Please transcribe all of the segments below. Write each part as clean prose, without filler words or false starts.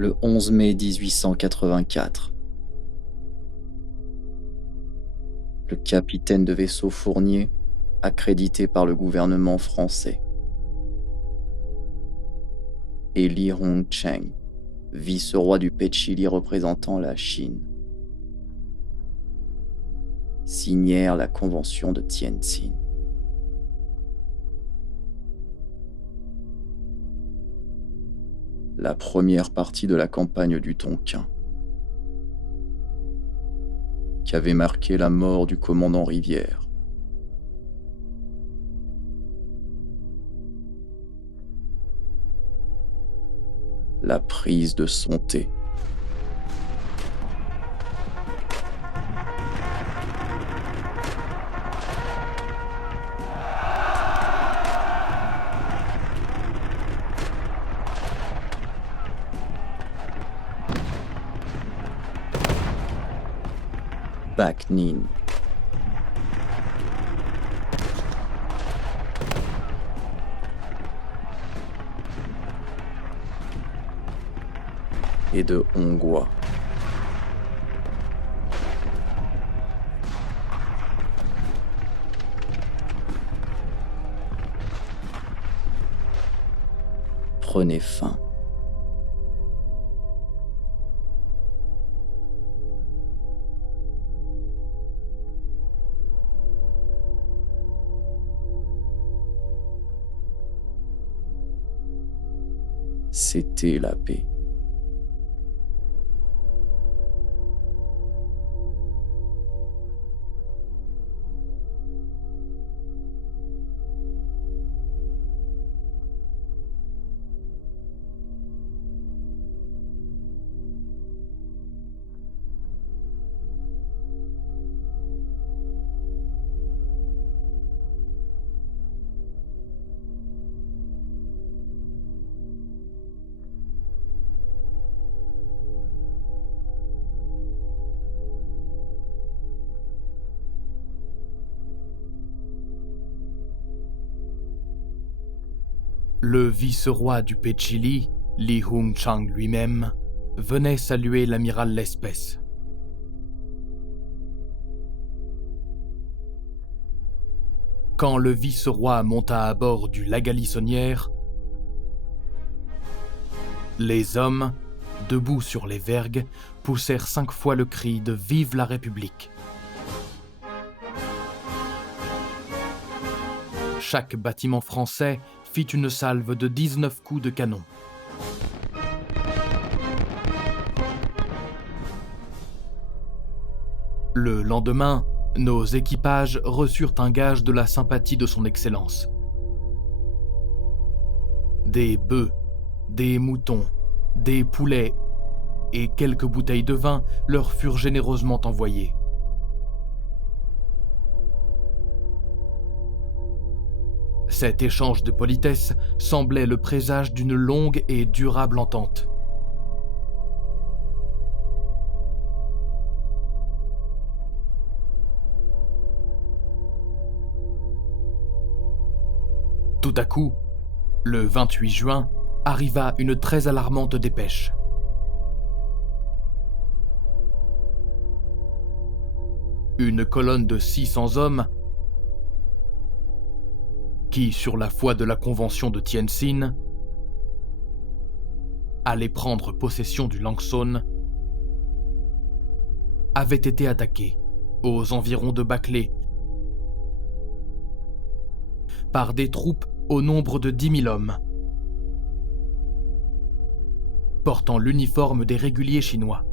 le 11 mai 1884. Le capitaine de vaisseau Fournier, accrédité par le gouvernement français. Et Li Hongcheng, vice-roi du Petchili représentant la Chine, signèrent la convention de Tientsin. La première partie de la campagne du Tonkin, qui avait marqué la mort du commandant Rivière. La prise de Sonté. Bac Ninh. Et de Hongwa. Prenez fin. C'était la paix. Le vice-roi du Petchili, Li Hongcheng lui-même, venait saluer l'amiral Lespès. Quand le vice-roi monta à bord du La Galissonnière, les hommes, debout sur les vergues, poussèrent 5 fois le cri de « Vive la République !». Chaque bâtiment français fit une salve de 19 coups de canon. Le lendemain, nos équipages reçurent un gage de la sympathie de son Excellence. Des bœufs, des moutons, des poulets et quelques bouteilles de vin leur furent généreusement envoyées. Cet échange de politesse semblait le présage d'une longue et durable entente. Tout à coup, le 28 juin, arriva une très alarmante dépêche. Une colonne de 600 hommes qui, sur la foi de la convention de Tientsin, allait prendre possession du Lang-son, avait été attaquée, aux environs de Baclé, par des troupes au nombre de 10 000 hommes, portant l'uniforme des réguliers chinois.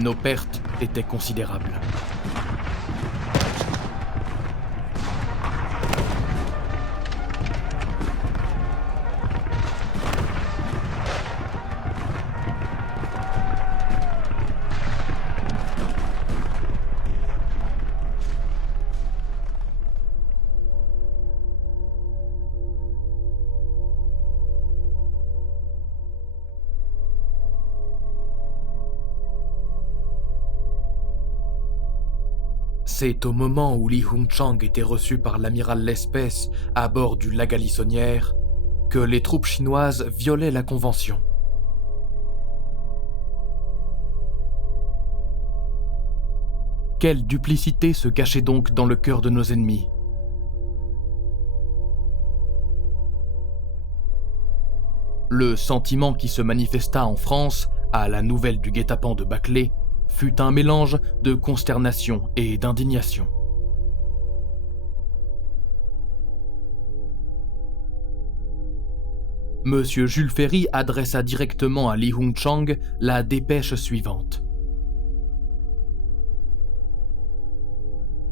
Nos pertes étaient considérables. C'est au moment où Li Hongchang était reçu par l'amiral Lespès à bord du La Galissonnière que les troupes chinoises violaient la convention. Quelle duplicité se cachait donc dans le cœur de nos ennemis? Le sentiment qui se manifesta en France à la nouvelle du guet-apens de Baclay fut un mélange de consternation et d'indignation. Monsieur Jules Ferry adressa directement à Li Hongchang la dépêche suivante.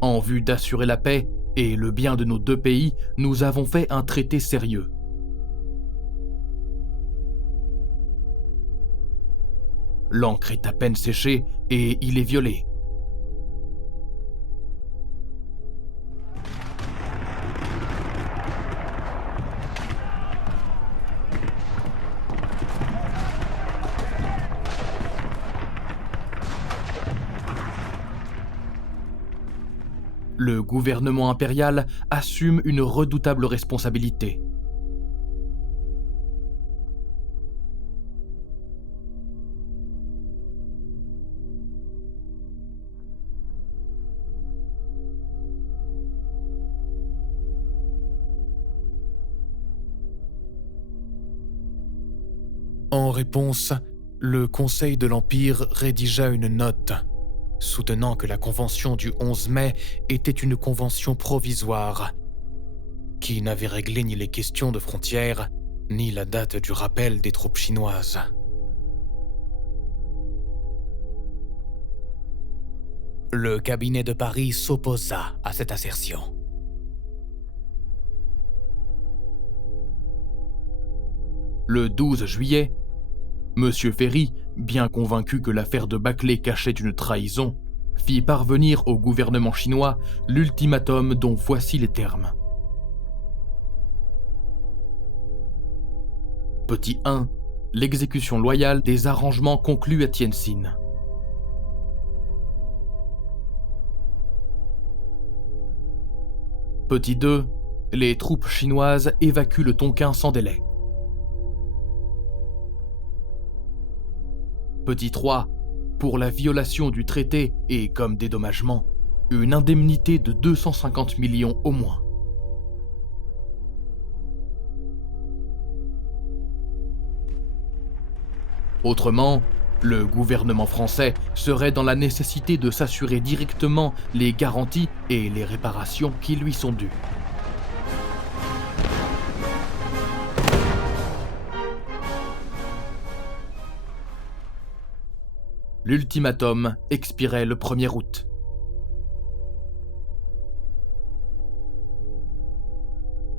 En vue d'assurer la paix et le bien de nos deux pays, nous avons fait un traité sérieux. L'encre est à peine séchée et il est violé. Le gouvernement impérial assume une redoutable responsabilité. En réponse, le Conseil de l'Empire rédigea une note soutenant que la convention du 11 mai était une convention provisoire, qui n'avait réglé ni les questions de frontières, ni la date du rappel des troupes chinoises. Le cabinet de Paris s'opposa à cette assertion. Le 12 juillet, M. Ferry, bien convaincu que l'affaire de Baclay cachait une trahison, fit parvenir au gouvernement chinois l'ultimatum dont voici les termes. Petit 1. L'exécution loyale des arrangements conclus à Tientsin. Petit 2. Les troupes chinoises évacuent le Tonkin sans délai. Petit 3. Pour la violation du traité et comme dédommagement, une indemnité de 250 millions au moins. Autrement, le gouvernement français serait dans la nécessité de s'assurer directement les garanties et les réparations qui lui sont dues. L'ultimatum expirait le 1er août.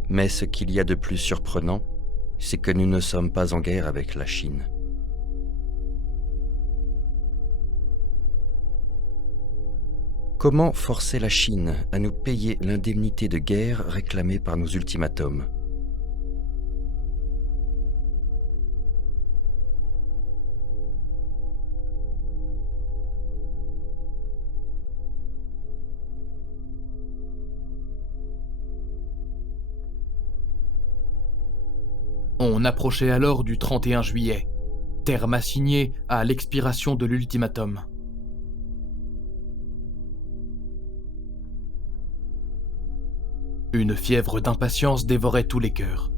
Mais ce qu'il y a de plus surprenant, c'est que nous ne sommes pas en guerre avec la Chine. Comment forcer la Chine à nous payer l'indemnité de guerre réclamée par nos ultimatums ? On approchait alors du 31 juillet, terme assigné à l'expiration de l'ultimatum. Une fièvre d'impatience dévorait tous les cœurs.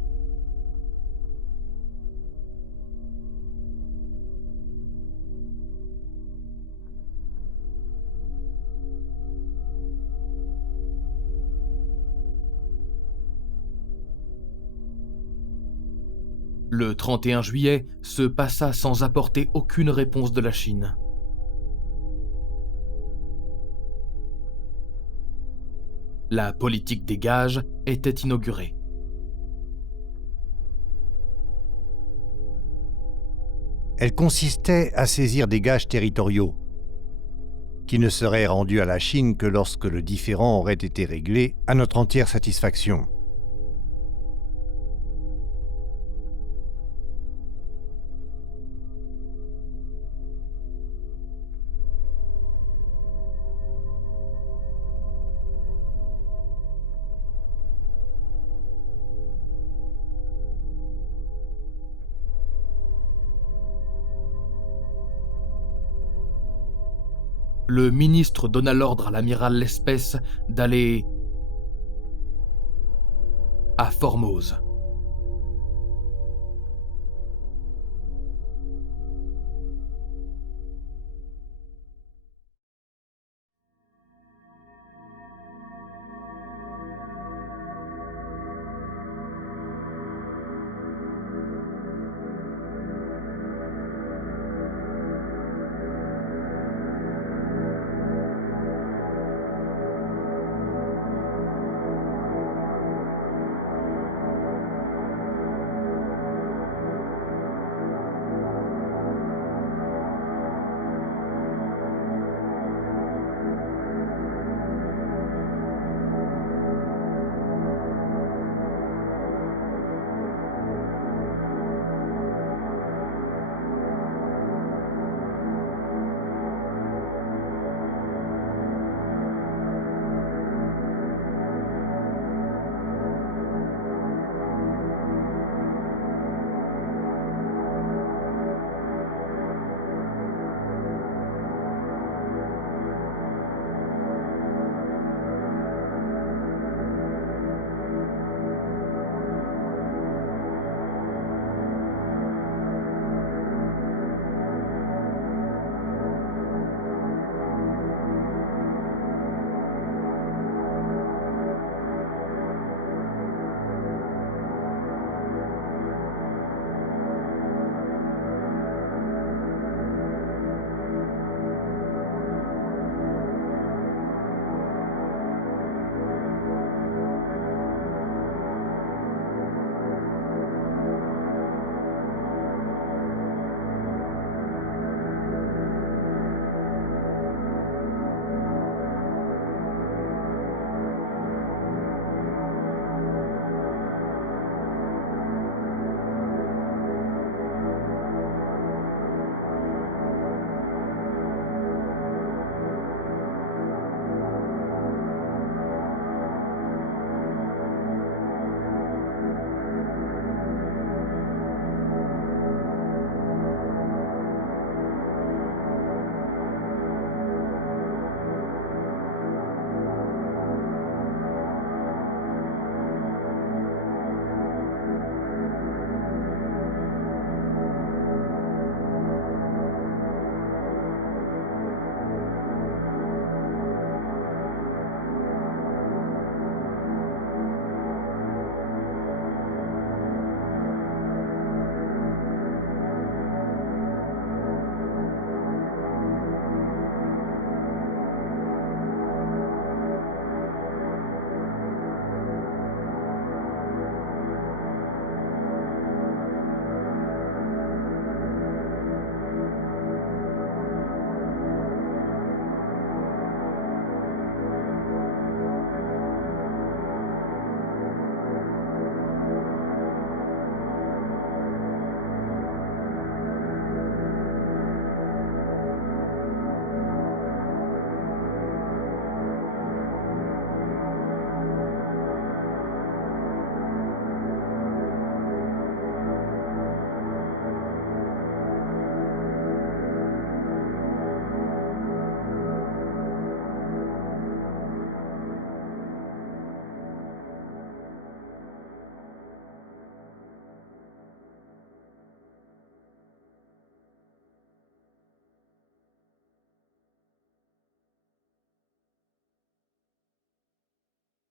Le 31 juillet se passa sans apporter aucune réponse de la Chine. La politique des gages était inaugurée. Elle consistait à saisir des gages territoriaux, qui ne seraient rendus à la Chine que lorsque le différend aurait été réglé à notre entière satisfaction. le ministre donna l'ordre à l'amiral Lespès d'aller à Formose.